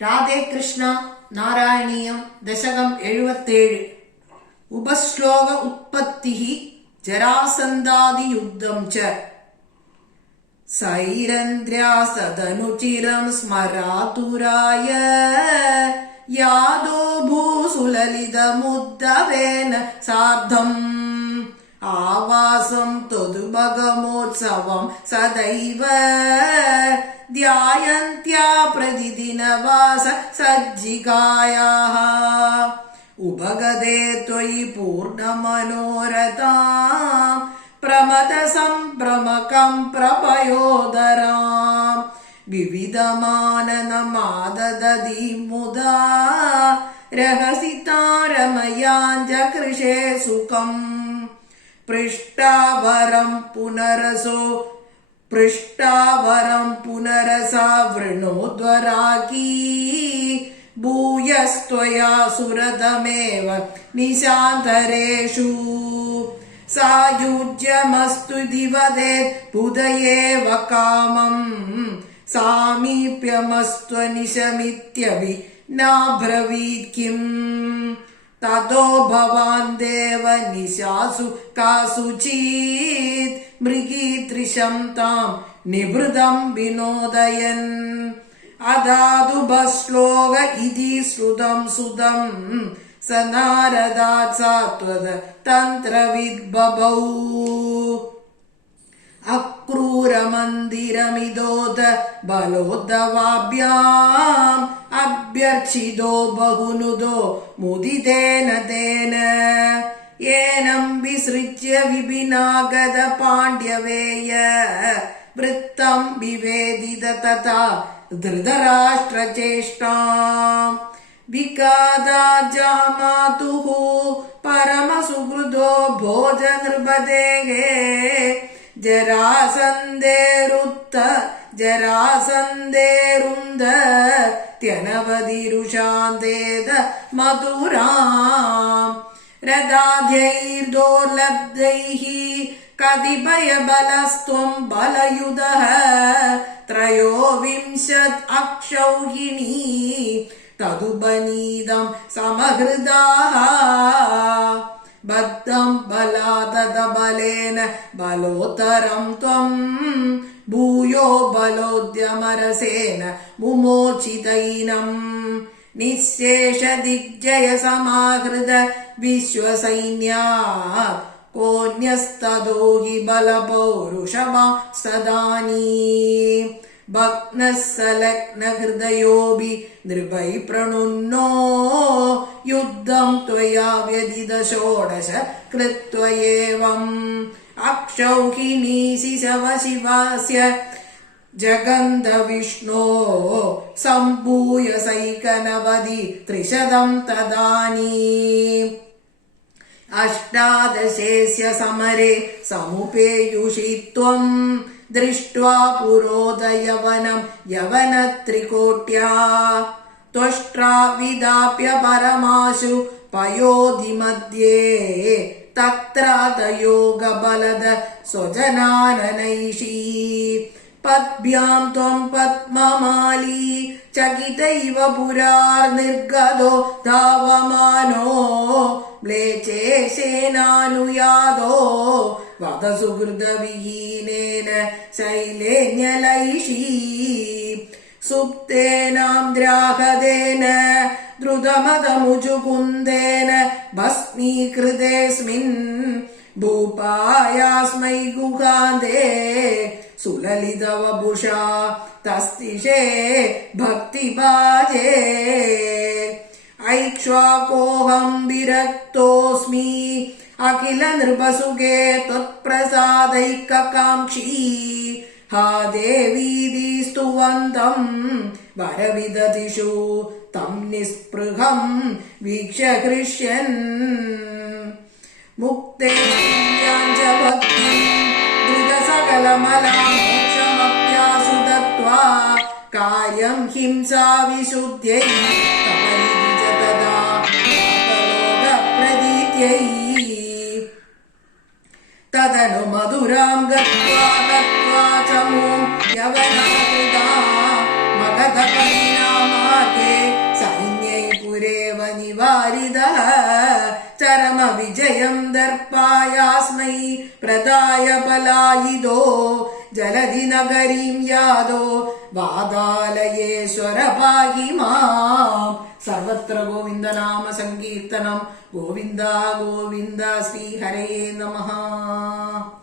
രാധേ കൃഷ്ണ നാരായണീയം ദശകം 77 ഉപശ്ലോക ഉത്പത്തി ജരാസന്ധാദിയുദ്ധം ച സൈരന്ദ്ര്യാസതനുചിരം സ്മരാതുരായ യാദോ ഭൂസുലലിതമുദ്ദവേന സാർദ്ധം ആവാസം ത്വദുപഗമോത്സവം സദൈവ ധ്യായന്ത്യാ പ്രതിദിനവാസ സജ്ജികായാഃ ഉപഗതേ ത്വയി പൂർണ്ണമനോരഥാം പ്രമദ സംഭ്രമകം പ്രഭയോദരാം വിവിധമാനനമാദദതി മുദാ രഹസിതാരമയാഞ്ജകൃഷേ സുഖം പൃഷ്ടാവരം പുനരസാ വൃണോദ്വരാകീ ഭൂയസ്ത്വയാ സുരതമേവ നിശാന്തരേഷു സായുജ്യമസ്തു ദിവദേത് ബുധയേവ കാമം സാമീപ്യമസ്ത്വനിശമിത്യപി നാബ്രവീത് കിം തതോ ഭവാൻ ദേവ നിശാസു കാസുചീത് മൃഗീതൃശം താം നിവൃതം വിനോദയൻ അദാദുഭശ്ലോക ഇതി ശ്രുതം സുതം സ നാരദാത് സാത്വത തന്ത്രവിദ് ബഭൗ അക്രൂരമന്ദിരമിദോദ ബലോദ്ദവാഭ്യാം അഭ്യർച്ചിതോ ബഹുനുദോ മുദിതേന തേന ഏനം വിസൃജ്യ വിപിനാഗത പാണ്ഡ്യവേയ വൃത്തം വിവേദിത തഥാ ധൃതരാഷ്ട്രചേഷ്ടാം വികാദാജാമാതുഃ പരമസുഹൃദോ ഭോജനൃപതേഃ ജരാസന്ധേരുന്ദ ത്യനവതിരുഷാന്തേത മധുരാം രഥാദ്യൈർദോർലബ്ധൈഃ കതിപയബലസ്ത്വം ബലയുധഃ ത്രയോവിംശത് അക്ഷൗഹിണീ തദുപനീതം സമഹൃദാഃ ബദ്ധം ബലാദത ബലേന ബലോത്തരം ത്വം ഭൂയോ ബലോദ്യമരസേന മുമോചിതൈനം നിശേഷ ദിഗ്ജയ സമാഹൃത വിശ്വസൈന്യാ കോന്യസ്തദോ ഹി ബലപൗരുഷമാ സദാനീ ഭഗ്നസ്സലഗ്നഹൃദയോഭി നൃപൈ പ്രണുന്നോ യുദ്ധം ത്വയാ വ്യദിത ഷോഡശ കൃത്വയേവം അക്ഷൗഹിണീ ശിശവ ശിവാസ്യ ജഗന്ധ വിഷ്ണോ സംഭൂയ സൈകനവതി ത്രിശതം തദാനീം അഷ്ടാദശേസ്യ സമരേ സമുപേയുഷി ത്വം ദൃഷ്ട്വാ പുരോദയവനം യവനത്രികോട്യാ ത്വഷ്ട്രാ വിദാപ്യ പരമാശു പയോധി മധ്യേ തത്രാതയോഗബലദ സ്വജനാനനൈഷീ പദ്ഭ്യാം ത്വം പദ്മമാലീ ചകിതൈവ പുരാർനിർഗതോ ധാവമാനോ മ്ലേച്ഛേശേനാനുയാതോ വദസുഹൃദവിഹീനേന ശൈലേന്യലൈഷീ സുപ്തേനാംദ്രാഹദേന ദ്രുതമതമുജുകുന്ദേന ഭസ്മീകൃതേസ്മിൻ ഭൂപായാസ്മൈ ഗുഹാന്തേ സുലലിതവപുഷാ തസ്തിഷേ ഭക്തിഭാജേ ഐക്ഷ്വാകോഹം വിരക്തോസ്മി അഖില നൃപസുഖേ ത്വത്പ്രസാദൈകകാംക്ഷീ ഹാ ദേവീതി സ്തുവന്തം വരവിദതിഷു തം നിസ്പൃഹം വീക്ഷ്യ ഹൃഷ്യൻ മുക്തേയാഞ്ച ഭക്തി ധൃതസകലമലാമോക്ഷമപ്യാസു ദത്വാ കാര്യം ഹിംസാ വിശുദ്ധ്യൈ തപരിതി ച തദാ ലോകപ്രതീത്यै തദനു മധുരാം ഗത്വാ ചമൂം യവനാകൃതാ മഗധ പരിണാമാർഗേ विजयं दर्पायास्मै प्रदाय पलायितो जलधि नगरीं यादो वादालयेश्वर पाहि माम्. सर्वत्र गोविन्दनाम सङ्कीर्तनं. गोविन्द गोविन्द श्रीहरये नमः.